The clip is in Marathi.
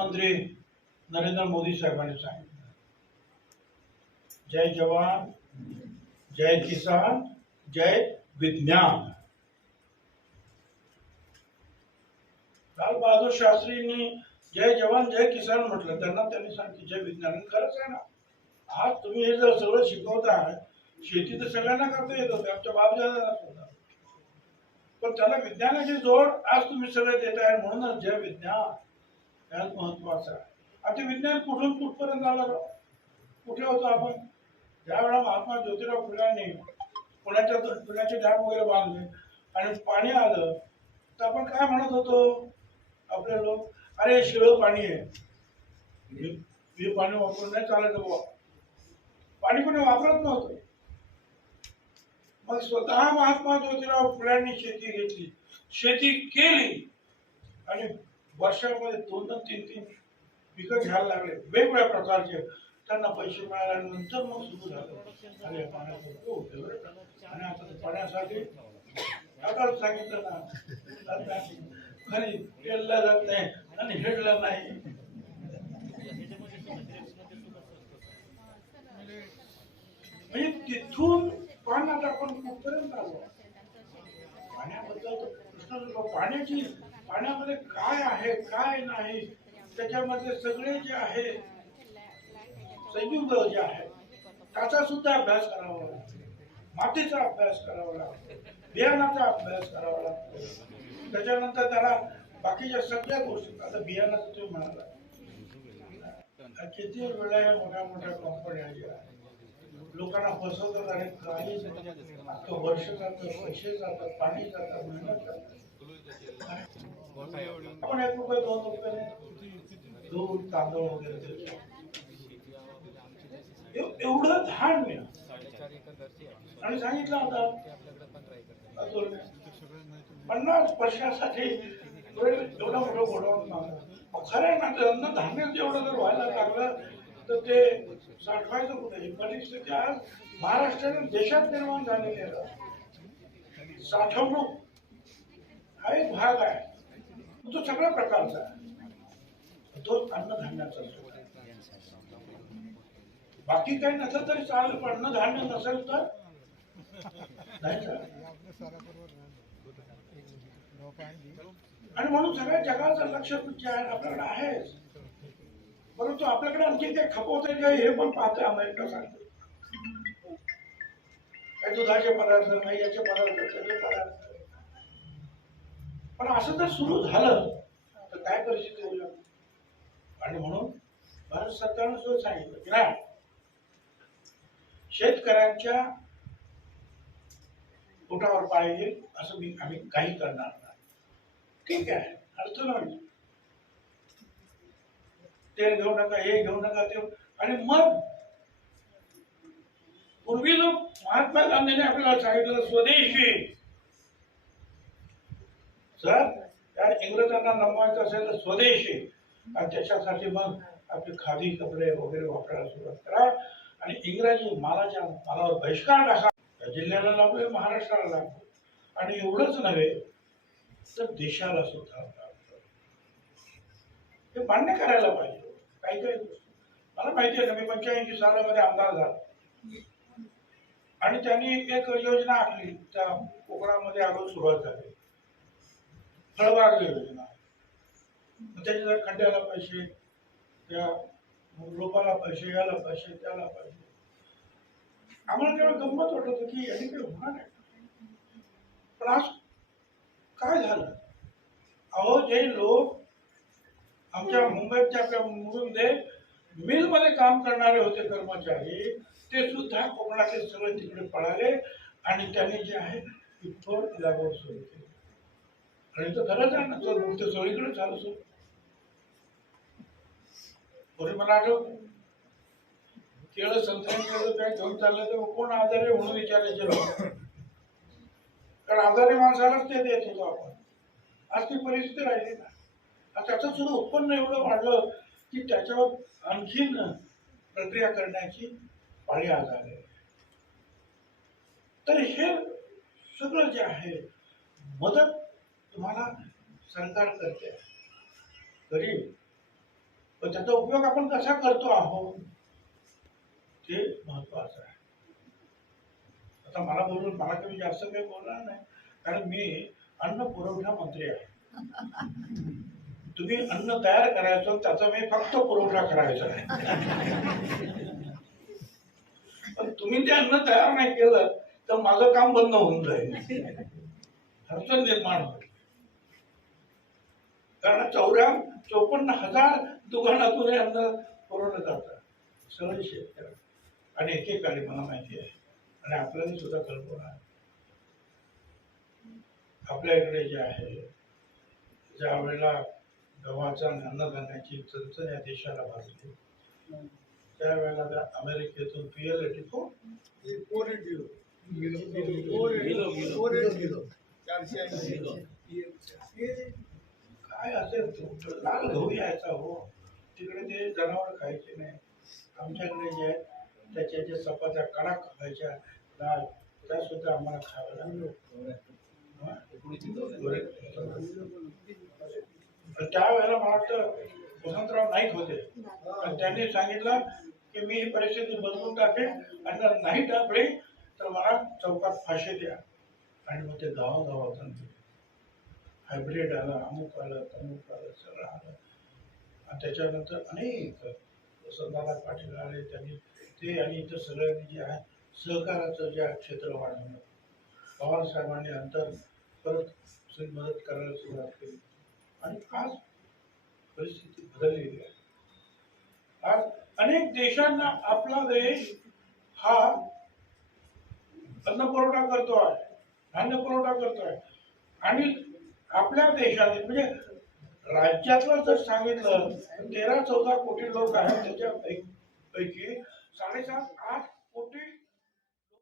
प्रधानमंत्री नरेंद्र मोदी साहेबांनी सांगितलं. जय जवान जय किसान जय विज्ञान. लाल बहादूर शास्त्रींनी जय जवान जय किसान म्हटलं. त्यांना त्यांनी सांगितलं जय विज्ञान. खरंच आहे ना आज तुम्ही हे जर सगळं शिकवता शेती तर सगळ्यांना करता येत होते आमच्या बापजादांना सुद्धा. पण त्याला विज्ञानाची जोड आज तुम्ही सगळे देत आहे म्हणूनच जय विज्ञान. यात महत्वाचं आहे. आता विज्ञान कुठून कुठपर्यंत आलं बरं? कुठे होतो आपण? ज्यावेळेला महात्मा ज्योतिराव फुलांनी पुण्याच्या पुण्याचे डॅम वगैरे बांधले आणि पाणी आलं तर आपण काय म्हणत होतो आपले लोक? अरे शिळं पाणी आहे. हे हे पाणी वापरून नाही चालत बाबा. पाणी कोणी वापरत नव्हतं. मग स्वतः महात्मा ज्योतिराव फुल्यांनी शेती घेतली. शेती केली आणि वर्षामध्ये दोन दोन तीन तीन पिकं घ्यायला लागले. वेगवेगळ्या प्रकारचे. त्यांना पैसे मिळाल्यानंतर मग सुरू झालं. आणि पाण्याचं आणि आता ते पाण्यासाठी आताच सांगितलं ना. जात नाही. खरी पेलला जात नाही आणि हेडला नाही. म्हणजे तिथून पाण्यात आपण कुठपर्यंत आलो? पाण्याबद्दल तर प्रश्न पाण्याची पाण्यामध्ये काय आहे काय नाही त्याच्यामध्ये सगळे जे आहे संयुग जे आहे त्याचा सुद्धा अभ्यास करावा लागतो. मातीचा अभ्यास करावा लागतो. बियाणाचा अभ्यास करावा लागतो. त्याच्यानंतर त्याला बाकीच्या सगळ्या गोष्टी आता बियाणाचं तुम्ही म्हणाला किती वेळा या मोठ्या मोठ्या कंपन्या ज्या आहेत, लोकांना फसवतात आणि काही वर्ष जातं पैसे जातात पाणी जातात मेहनत जातात. आपण एक रुपये दोन रुपये दूध तांदूळ वगैरे एवढं एव- एवढं धान्य आणि सांगितलं आता पन्नास वर्षासाठी एवढं मोठं गोडाऊन खरं आहे ना ते अन्न धान्य जेवढं जर व्हायला लागलं तर ते साठवायचं कुठे? ही परिस्थिती महाराष्ट्राने देशात निर्माण झालेले आहे साठवणूक हा एक भाग आहे. तो सगळ्या प्रकारचा आहे. तो अन्नधान्याचा असतो. बाकी काही नसेल तरी चालेल पण अन्नधान्य नसेल तर आणि म्हणून सगळ्या जगाचं लक्ष आहे आपल्याकडे आहेच. परंतु आपल्याकडे आणखी काही खपवते काय हे पण पाहतोय अमेरिका सांगतो. काही दुधाचे पदार्थ नाही याचे पदार्थ त्याचे पदार्थ. पण असं जर सुरू झालं तर काय परिस्थिती होईल आणि म्हणून भारत सरकारनं सुद्धा सांगितलं की नाही शेतकऱ्यांच्या पोटावर पाहिजे असं मी आम्ही काही करणार नाही. ठीक आहे अडचण होईल तेल घेऊ नका हे घेऊ नका ते. आणि मग पूर्वी लोक महात्मा गांधीने आपल्याला सांगितलं स्वदेशी. सर त्या इंग्रजांना नमवायचं असेल तर स्वदेशी. आणि त्याच्यासाठी मग आपले खादी कपडे वगैरे वापरायला सुरुवात करा. आणि इंग्रजी मालाच्या मालावर बहिष्कार टाका. जिल्ह्याला लागू महाराष्ट्राला लागू आणि एवढंच नव्हे तर देशाला सुद्धा हे मान्य करायला पाहिजे. काही मला माहिती आहे मी पंच्याऐंशी सालामध्ये आमदार झालो. आणि त्यांनी एक योजना आखली. त्या कोकणामध्ये आलो सुरुवात झाली. फळबाग योजना. त्याच्या जर खड्ड्याला पैसे त्या रोपाला पैसे याला पैसे त्याला पैसे. आम्हाला तेव्हा गंमत वाटत होती की यांनी काही होणार नाही पण आज काय झालं? अहो जे लोक आमच्या मुंबईच्या आपल्या मुंबईमध्ये मिलमध्ये काम करणारे होते कर्मचारी. ते सुद्धा कोकणाचे सगळे तिकडे पळाले आणि त्यांनी जे आहे पिठोर लागवड सुरू केली. आणि तर खरंच आहे ना तर ते सगळीकडे चालू सुरू. कोणी मला आठवत केळं संत्र्यांकडे काय घेऊन चाललं तर कोण आजारी म्हणून विचारायचे लोक कारण आजारी माणसालाच ते देत होतो आपण. आज ती परिस्थिती राहिली ना. त्याचं सुद्धा उत्पन्न एवढं वाढलं की त्याच्यावर आणखीन प्रक्रिया करण्याची पाळी आज आली तर हे सगळं जे आहे मदत तुम्हाला सरकार करते. गरीब. पण त्याचा उपयोग आपण कसा करतो आहोत ते महत्वाचं आहे. आता मला बोलून मला कमी जास्त काही बोलणार नाही. कारण मी अन्न पुरवठा मंत्री आहे. तुम्ही अन्न तयार करायचं त्याचा मी फक्त पुरवठा करायचा आहे. पण तुम्ही ते अन्न तयार नाही केलं तर माझं काम बंद होऊन जाईल. अडचण निर्माण होईल. कारण चौऱ्या चौपन्न हजार दुकानातून हे अन्न पुरवलं जातं. सगळे शेतकरी. आणि एकेकाळी मला माहिती आहे. आणि आपल्याला सुद्धा कल्पना आहे. आपल्या इकडे जे आहे ज्या वेळेला गव्हाच्या आणि अन्नधान्याची चणचण या देशाला भाजली. त्यावेळेला त्या अमेरिकेतून पीएल एटी फोर काय असेल लाल गहू यायचा हो. तिकडे ते जनावर खायचे नाही. आमच्याकडे जे आहे त्याच्या जे चपात्या कडक खायच्या लाल त्या सुद्धा आम्हाला खायला लागल्या. हा? पण त्यावेळेला मला वाटतं वसंतराव नाईक होते. त्यांनी सांगितलं की मी ही परिस्थिती बदलून टाकेन आणि जर नाही टाकले तर मला चौकात फाशी द्या. आणि मग ते गावागावात हायब्रिड आलं अमुक आलं तमुक आलं सगळं आलं. आणि त्याच्यानंतर अनेक वसंतदादा पाटील आले त्यांनी ते आणि इतर सगळ्यांनी जे आहे सहकाराचं जे क्षेत्र वाढवलं. पवार साहेबांनी अंतर परत मदत करायला सुरुवात केली. आणि आज परिस्थिती बदललेली आहे. आज अनेक देशांना आपला देश हा अन्न पुरवठा करतो आहे धान्य पुरवठा करतो आहे. आणि आपल्या देशाने म्हणजे राज्यातलं जर सांगितलं तेरा चौदा कोटी लोक आहेत त्याच्यापैकी साडेसात आठ कोटी